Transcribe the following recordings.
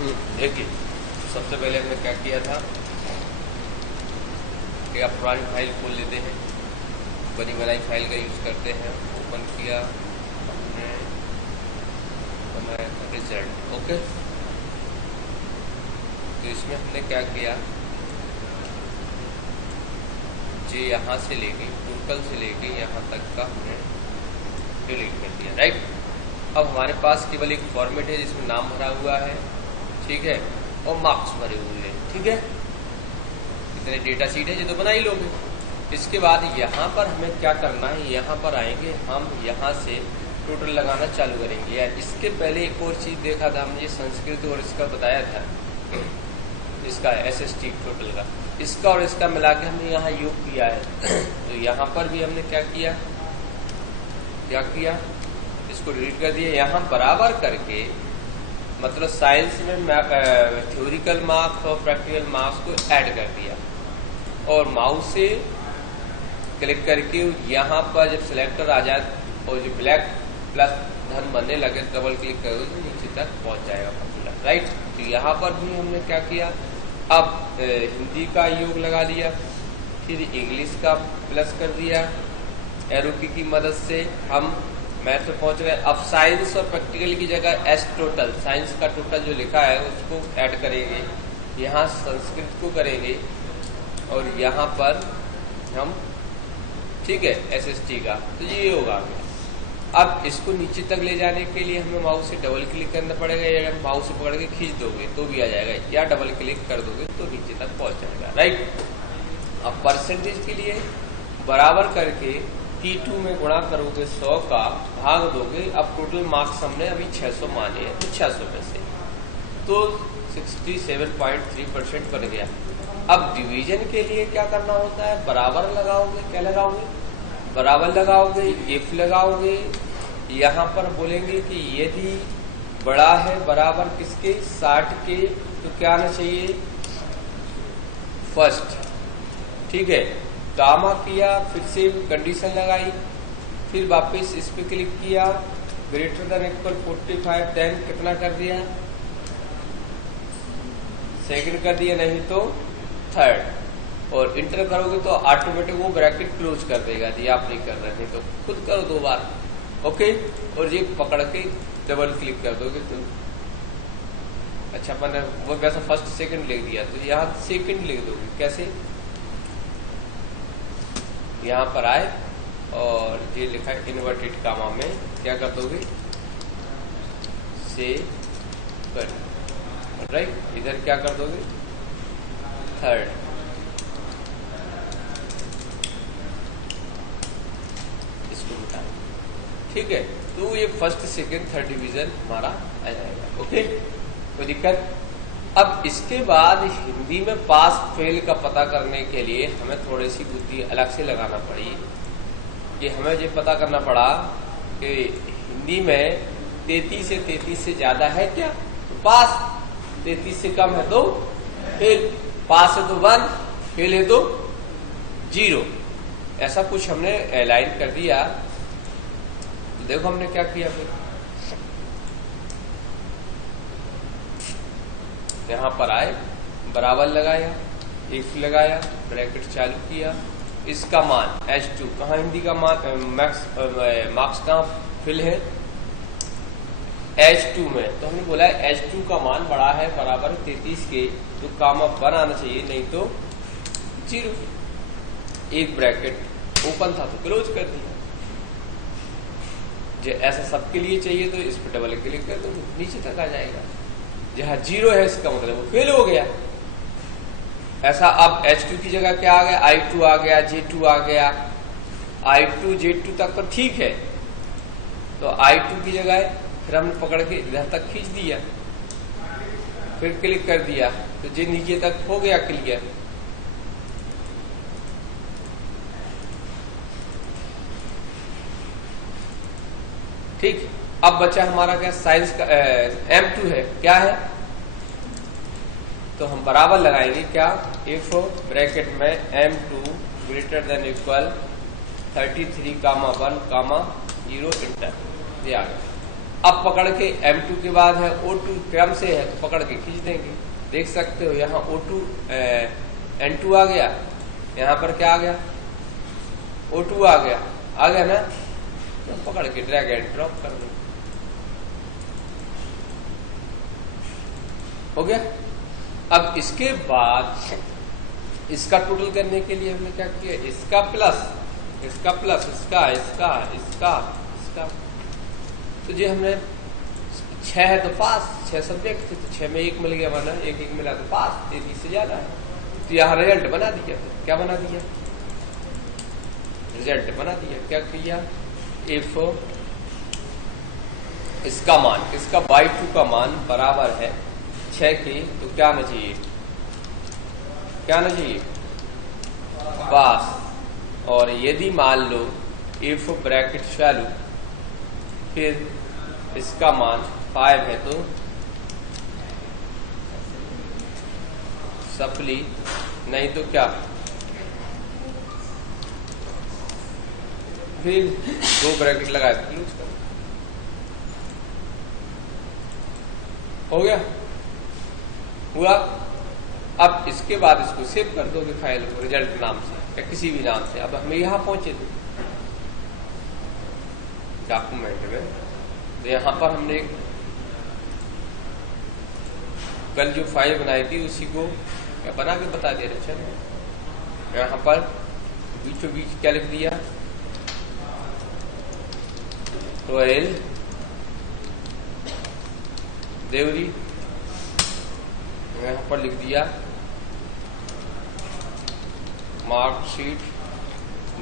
देखिए सबसे पहले हमने क्या किया था कि आप पुरानी फाइल खोल लेते हैं, बनी बनाई फाइल का यूज करते हैं, ओपन किया हमने रिजल्ट। ओके, तो इसमें हमने क्या किया, जी यहाँ से लेके टोटल से लेके यहाँ तक का हमने डिलीट कर दिया। राइट, अब हमारे पास केवल एक फॉर्मेट है जिसमें नाम भरा हुआ है, ठीक है, और मार्क्स भरे हुए हैं। ठीक है, इतने डेटा शीट है, ये तो बना ही लोगे। इसके बाद यहाँ पर हमें क्या करना है, यहाँ पर आएंगे हम, यहाँ से टोटल लगाना चालू करेंगे। या इसके पहले एक और चीज देखा था हमने, ये संस्कृत और इसका बताया था, इसका SST टोटल का, इसका और इसका मिला के हमने यहाँ योग किया है। तो यहाँ पर भी हमने क्या किया, इसको डिलीट कर दिया। यहाँ बराबर करके मतलब साइंस में थ्योरिकल मार्क्स और प्रैक्टिकल मार्क्स को ऐड कर दिया, और माउस से क्लिक करके यहाँ पर जब सिलेक्टर आ जाए और जो ब्लैक प्लस धन बनने लगे, डबल क्लिक करोगे तो नीचे तक पहुंच जाएगा फॉर्मूला। राइट, तो यहाँ पर भी हमने क्या किया, अब हिंदी का योग लगा लिया, फिर इंग्लिश का प्लस कर दिया, एरो की मदद से हम मैथ में पहुंच गए। अब साइंस और प्रैक्टिकल की जगह S टोटल, साइंस का टोटल जो लिखा है उसको ऐड करेंगे, यहाँ संस्कृत को करेंगे, और यहाँ पर हम, ठीक है, SST का, तो ये होगा। अब इसको नीचे तक ले जाने के लिए हमें माउस से डबल क्लिक करना पड़ेगा, या माउस से पकड़ के खींच दोगे तो भी आ जाएगा, या डबल क्लिक कर दोगे तो नीचे तक पहुंच जाएगा। राइट, अब परसेंटेज के लिए बराबर करके T2 में गुणा करोगे 100 का, भाग दोगे। अब टोटल मार्क्स हमने अभी 600 माने हैं, तो 600 में से तो 67.3% बन गया। अब डिवीजन के लिए क्या करना होता है, बराबर लगाओगे, क्या लगाओगे, बराबर लगाओगे, इफ लगाओगे, यहाँ पर बोलेंगे कि यदि बड़ा है बराबर किसके, 60 के, तो क्या आना चाहिए, फर्स्ट। ठीक है, गामा किया, फिर से कंडीशन लगाई, फिर वापस इस पे क्लिक किया, ग्रेटर देन इक्वल 45, देन कितना कर दिया, सेकंड कर दिया, नहीं तो थर्ड, और इंटर करोगे तो ऑटोमेटिक वो ब्रैकेट क्लोज कर देगा। यदि आप नहीं कर रहे थे तो खुद करो 2 बार। ओके, और ये पकड़ के डबल क्लिक कर दोगे तो अच्छा, मैंने वो वैसा फर्स्ट सेकंड लिख दिया, तो यहाँ सेकंड लिख दोगे। कैसे, यहाँ पर आए और ये लिखा है इन्वर्टेड कामा में, क्या कर दोगे, से कर, राइट, इधर क्या कर दोगे, थर्ड, इसको मिटा। ठीक है, तो ये फर्स्ट सेकंड थर्ड डिवीजन हमारा आ जाएगा। ओके, कोई दिक्कत। अब इसके बाद हिंदी में पास फेल का पता करने के लिए हमें थोड़ी सी बुद्धि अलग से लगाना पड़ी, कि हमें ये पता करना पड़ा कि हिंदी में 33 से ज्यादा है क्या, तो पास, 33 से कम है तो फेल, पास है तो 1, फेल है तो 0, ऐसा कुछ हमने अलाइन कर दिया। तो देखो हमने क्या किया, फिर यहाँ पर आए, बराबर लगाया, इफ लगाया, ब्रैकेट चालू किया, इसका मान H2, कहाँ हिंदी का मान मार्क्स कहाँ फिल है, H2 में, तो हमने बोला है H2 का मान बड़ा है बराबर 33 के, तो कामा 1 आना चाहिए, नहीं तो 0। एक ब्रैकेट ओपन था तो क्लोज कर दिया। जो ऐसा सबके लिए चाहिए तो इस पर डबल क्लिक कर दो, नीचे तक आ जाएगा। जहाँ 0 है इसका मतलब वो फेल हो गया। ऐसा अब H2 की जगह क्या आ गया, I2 आ गया, J2 आ गया, I2 J2 तक तो ठीक है, तो I2 की जगह फिर हमने पकड़ के इधर तक खींच दिया, फिर क्लिक कर दिया, तो जे नीचे तक हो गया क्लियर। ठीक, अब बचा हमारा क्या, साइंस का M2 है, क्या है, तो हम बराबर लगाएंगे क्या, इफ ब्रैकेट में M2 greater than equal 33, 1, 0, inter, ये आ गया। अब पकड़ के M2 के बाद है O2 क्रम से है तो पकड़ के खींच देंगे। देख सकते हो यहाँ O2 N2 आ गया, यहाँ पर क्या आ गया O2 आ गया ना, तो पकड़ के ड्रैग एंड ड्रॉप कर देंगे। हो गया। अब इसके बाद इसका टोटल करने के लिए हमने क्या किया, इसका प्लस इसका प्लस इसका इसका इसका इसका, तो ये हमने 6 है तो पास, 6 सब्जेक्ट थे तो 6 में 1 मिल गया, वरना 1 मिला तो पास, 33 से ज्यादा है। तो यहाँ रिजल्ट बना दिया। क्या बना दिया, रिजल्ट बना दिया। क्या किया, इफ इसका मान, इसका y2 का मान बराबर है 6 के, तो क्या आना चाहिए, क्या आना चाहिए, पास। और यदि मान लो इफ ब्रैकेट चालू, फिर इसका मान 5 है तो सप्ली, नहीं तो क्या, फिर 2 ब्रैकेट लगाए तो क्लोज कर। हो गया, हुआ। अब इसके बाद इसको सेव कर दोगे फाइल को रिजल्ट नाम से या किसी भी नाम से। अब हमें यहां पहुंचे थे डॉक्यूमेंट में, तो यहां पर हमने कल जो फाइल बनाई थी उसी को बना के बता दिया। चलो यहां पर बीचों बीच क्या लिख दिया, 12 देवरी, यहां पर लिख दिया मार्कशीट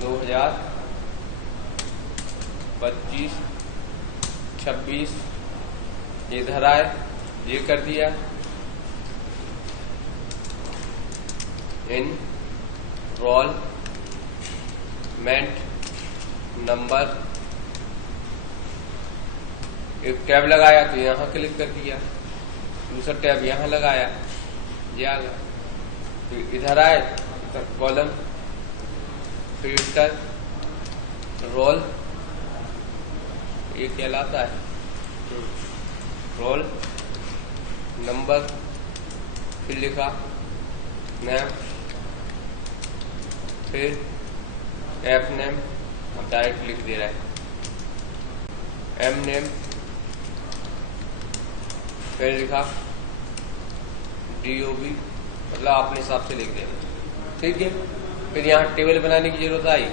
2025-26, ये धरा है, ये कर दिया। एनरोलमेंट नंबर, एक टैब लगाया तो यहां क्लिक कर दिया, दूसरा टैब यहां लगाया, ये आ गया। फिर इधर आए, कॉलम, फिल्टर, रोल, ये कहलाता है रोल नंबर, फिर लिखा नेम, फिर एफ नेम, डायरेक्ट लिख दे रहा है एम नेम, फिर लिखा DOB, मतलब अपने हिसाब से लिख देना, ठीक है। फिर यहाँ टेबल बनाने की जरूरत आई,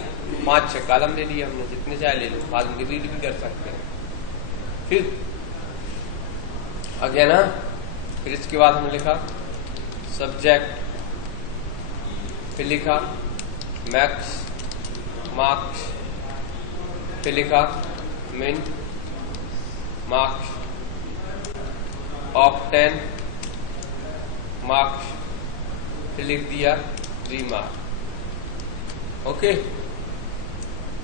5-6 कॉलम ले लिए हमने, जितने चाहे ले लो, बाद में डिलीट भी कर सकते हैं। फिर आगे ना, फिर इसके बाद हमने लिखा सब्जेक्ट, फिर लिखा मैक्स मार्क्स, फिर लिखा मिन मार्क्स ऑफ 10 मार्क्स, फिर लिख दिया 3 मार्क्स। ओके,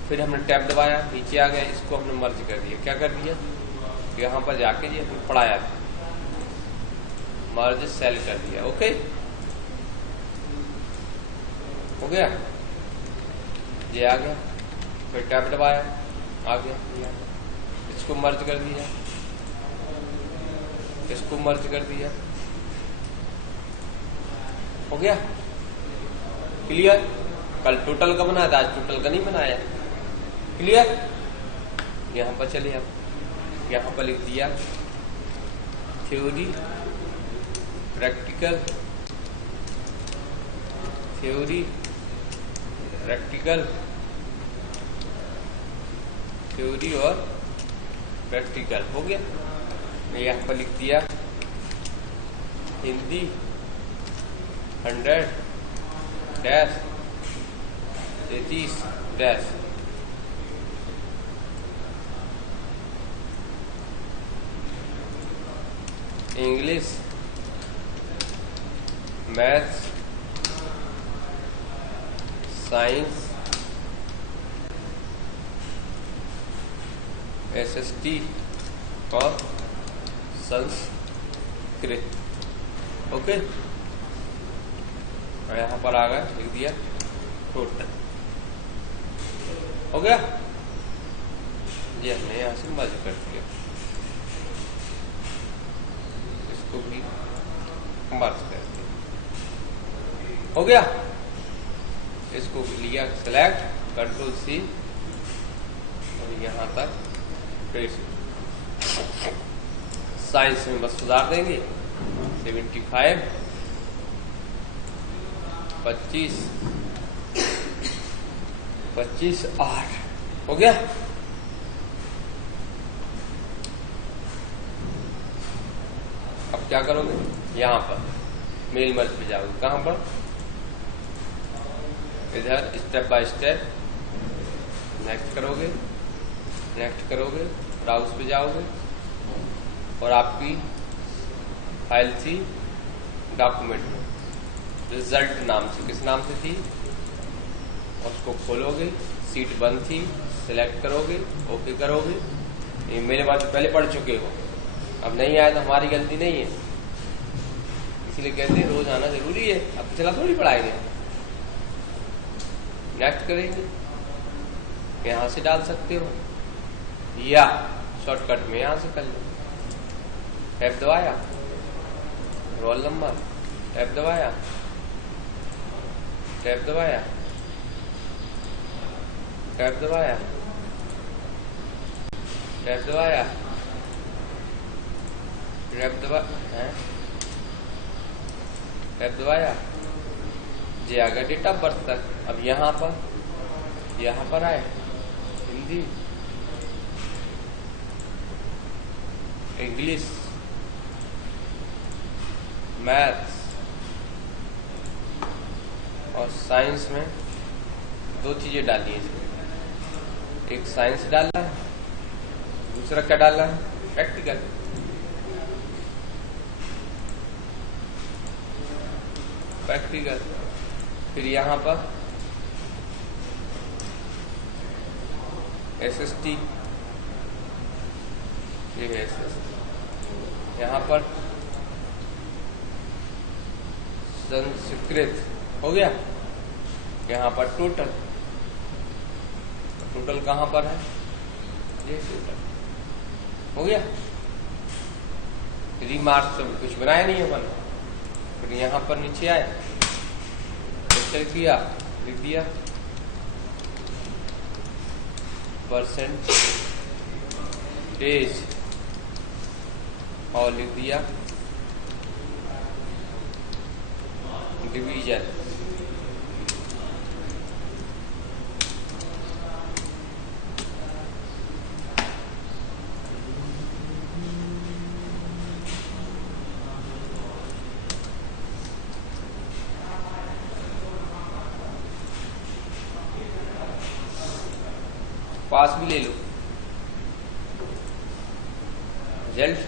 फिर हमने टैब दबाया, नीचे आ गया, इसको हमने मर्ज कर दिया। क्या कर दिया, यहां पर जाके ये हमने पढ़ाया था, मर्ज सेल कर दिया। ओके, हो गया, ये आ गया, फिर टैब दबाया, आ गया, इसको मर्ज कर दिया, इसको मर्ज कर दिया, हो गया, क्लियर। कल टोटल का बनाया था, आज टोटल का नहीं बनाया, क्लियर। यहां पर चलिए, अब यहां पर लिख दिया theory practical, theory practical, theory और प्रैक्टिकल, हो गया। मैं यहां पर लिख दिया Hindi 100 dash 33 dash, English maths science SST और संस्कृत। ओके, यहां पर आ गया, लिख दिया टोटल, हो गया। ये हमने यहां से मर्ज कर दिया। इसको भी मर्ज कर दिया। हो गया। इसको लिया सेलेक्ट, कंट्रोल C और यहाँ तक ट्रेस। साइंस में बस सुधार देंगे। 75, 25, 25, 8 हो गया। अब क्या करोगे, यहाँ पर मेल मर्ज पे जाओगे। कहां पर, इधर स्टेप बाय स्टेप नेक्स्ट करोगे, नेक्स्ट करोगे, ब्राउज पे जाओगे और आपकी फाइल थी डॉक्यूमेंट में, रिजल्ट नाम से, किस नाम से थी, उसको खोलोगे। सीट बंद थी, सिलेक्ट करोगे, ओके करोगे। ये मेरे बात पहले पढ़ चुके हो, अब नहीं आया तो हमारी गलती नहीं है, इसलिए कहते हैं रोज आना जरूरी है। अब पिछला थोड़ी पढ़ाएंगे। नेक्स्ट करेंगे, यहां से डाल सकते हो या शॉर्टकट में यहां से कर लो। टैब दबाया, रोल नंबर, टैब दबाया, टैब दबाया, टैब दबाया, टैब दबाया, टैब दबा, टैब दबाया, जे आ गया डेट ऑफ बर्थ तक। अब यहाँ पर आए हिंदी, इंग्लिश, मैथ्स और साइंस में दो चीजें डाली हैं इसमें। एक साइंस डालना है, दूसरा क्या डालना है, प्रैक्टिकल। प्रैक्टिकल। फिर यहाँ पर SST, ये है SST। यहाँ पर संस्कृत हो गया। यहाँ पर टोटल, टोटल कहाँ पर है, ये टोटल हो गया। रिमार्क्स सब कुछ बनाया नहीं है अपन। फिर यहाँ पर नीचे आए, चेक किया, लिख दिया परसेंटेज और लिख दिया डिवीजन। पास भी ले लो। रिजल्ट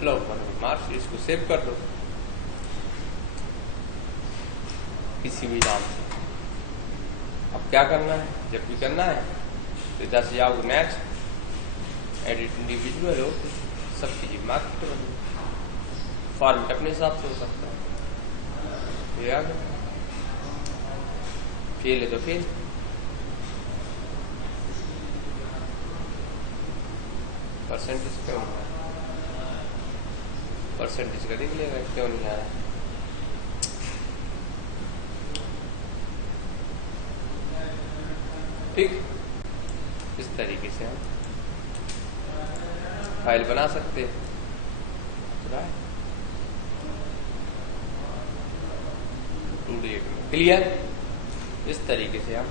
लो, मार्क्स, इसको सेव कर दो किसी भी नाम से। अब क्या करना है, जब भी करना है तो इधर से जाओगे नेक्स्ट, एडिट इंडिविजुअल हो, सब चीजें मार्क कर दो। फॉर्मेट अपने हिसाब से हो सकता है। ये आ गया, फेल है तो फेल। परसेंटेज क्यों नहीं आ रहा, परसेंटेज का देख लेगा क्यों नहीं आ रहा। ठीक, इस तरीके से हम फाइल बना सकते हैं। क्लियर, इस तरीके से हम